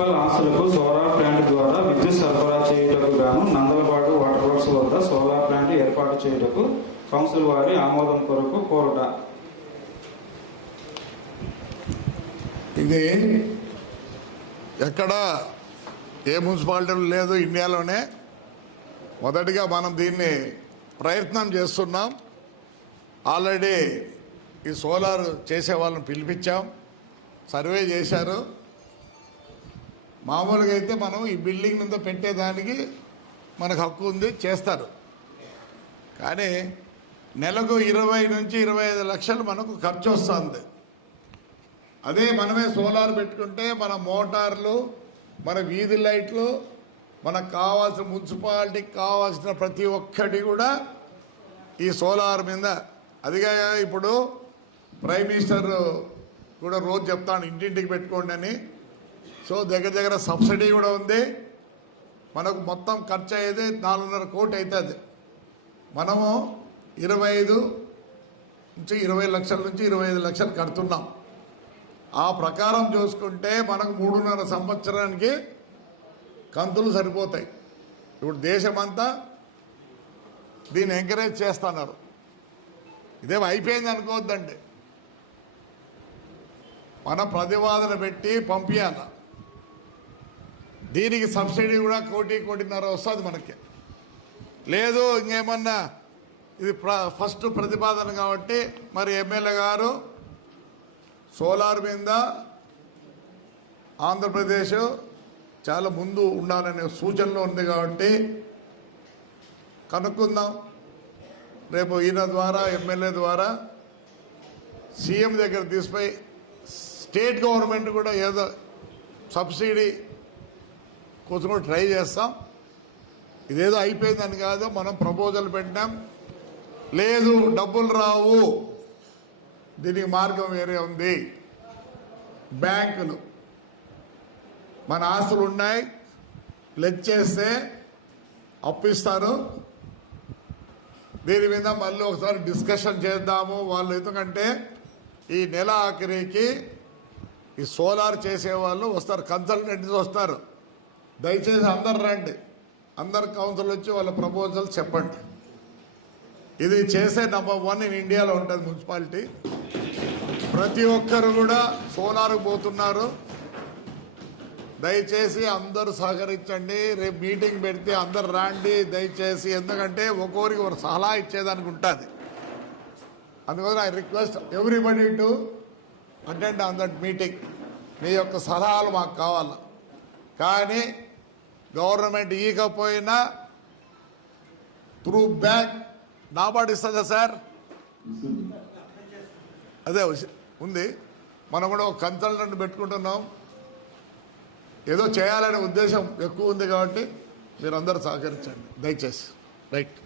Municipal ఆస్తులకు solar plant ద్వారా విద్యుత్ సరఫరా చేయుటకు గాను నందలపాడు వాటర్ వర్క్స్ వద్ద సోలార్ ప్లాంట్ ఏర్పాటు చేయుటకు కౌన్సిల్ వారి ఆమోదం కొరకు కోరుట. ఇది ఎక్కడ ఏ మున్సిపాలిటీలు లేదు ఇండియాలోనే. మొదటిగా మనం దీన్ని ప్రయత్నం చేస్తున్నాం. ఆల్రెడీ ఈ సోలార్ చేసే వాళ్ళని పిలిపించాం, సర్వే చేశారు. మామూలుగా అయితే మనం ఈ బిల్డింగ్ మీద పెట్టేదానికి మనకు హక్కు ఉంది, చేస్తారు. కానీ నెలకు 20 నుంచి 25 లక్షలు మనకు ఖర్చు వస్తుంది. అదే మనమే సోలార్ పెట్టుకుంటే మన మోటార్లు, మన వీధి లైట్లు, మనకు కావాల్సిన మున్సిపాలిటీకి కావాల్సిన ప్రతి ఒక్కటి కూడా ఈ సోలార్ మీద. అదిగా ఇప్పుడు ప్రైమ్ మినిస్టర్ కూడా రోజు చెప్తాను ఇంటింటికి పెట్టుకోండి అని. సో దగ్గర సబ్సిడీ కూడా ఉంది. మనకు మొత్తం ఖర్చు అయ్యేది 4.5 కోట్లు అవుతుంది. మనము 25 నుంచి 20 లక్షల నుంచి 25 లక్షలు కడుతున్నాం. ఆ ప్రకారం చూసుకుంటే మనకు 3.5 సంవత్సరానికి కంతులు సరిపోతాయి. ఇప్పుడు దేశమంతా దీన్ని ఎంకరేజ్ చేస్తున్నారు. ఇదేమో అయిపోయింది అనుకోవద్దండి. మనం ప్రతిపాదన పెట్టి పంపించాలి. దీనికి సబ్సిడీ కూడా 1.5 కోటిన్నర వస్తుంది మనకి. లేదు ఇంకేమన్నా ఇది ఫస్ట్ ప్రతిపాదన కాబట్టి మరి ఎమ్మెల్యే గారు సోలార్ మీద ఆంధ్రప్రదేశ్ చాలా ముందు ఉండాలనే సూచనలో ఉంది కాబట్టి కనుక్కుందాం. రేపు ఈయన ద్వారా ఎమ్మెల్యే ద్వారా సీఎం దగ్గర తీసిపోయి స్టేట్ గవర్నమెంట్ కూడా ఏదో సబ్సిడీ కోసం కూడా ట్రై చేస్తాం. ఇదేదో అయిపోయిందని కాదు, మనం ప్రపోజల్ పెట్టినాం. లేదు డబ్బులు రావు, దీనికి మార్గం వేరే ఉంది. బ్యాంకులు మన ఆస్తులు ఉన్నాయి, ప్లెజ్ చేస్తే అప్పిస్తారు. దీని మీద మళ్ళీ ఒకసారి డిస్కషన్ చేద్దాము. వాళ్ళు ఎందుకంటే ఈ నెల ఆఖరికి ఈ సోలార్ చేసేవాళ్ళు వస్తారు, కన్సల్టెంట్స్ వస్తారు. దయచేసి అందరు రండి, అందరు కౌన్సిల్ వచ్చి వాళ్ళ ప్రపోజల్ చెప్పండి. ఇది చేసే నంబర్ 1 ఇన్ ఇండియాలో ఉంటుంది మున్సిపాలిటీ. ప్రతి ఒక్కరు కూడా సోలార్కి పోతున్నారు. దయచేసి అందరూ సహకరించండి. రేపు మీటింగ్ పెడితే అందరు రండి దయచేసి. ఎందుకంటే ఒక్కొరికి ఒక సలహా ఇచ్చేదానికి ఉంటుంది. అందువల్ల I request everybody to attend on that meeting. మీ యొక్క సలహాలు మాకు కావాలి. కానీ గవర్నమెంట్ ఇవ్వకపోయినా త్రూ బ్యాంక్ నాబార్డు ఇస్తుందా సార్? అదే ఉంది. మనం కూడా ఒక కన్సల్టెంట్ పెట్టుకుంటున్నాం. ఏదో చేయాలనే ఉద్దేశం ఎక్కువ ఉంది కాబట్టి మీరు అందరూ సహకరించండి దయచేసి. రైట్.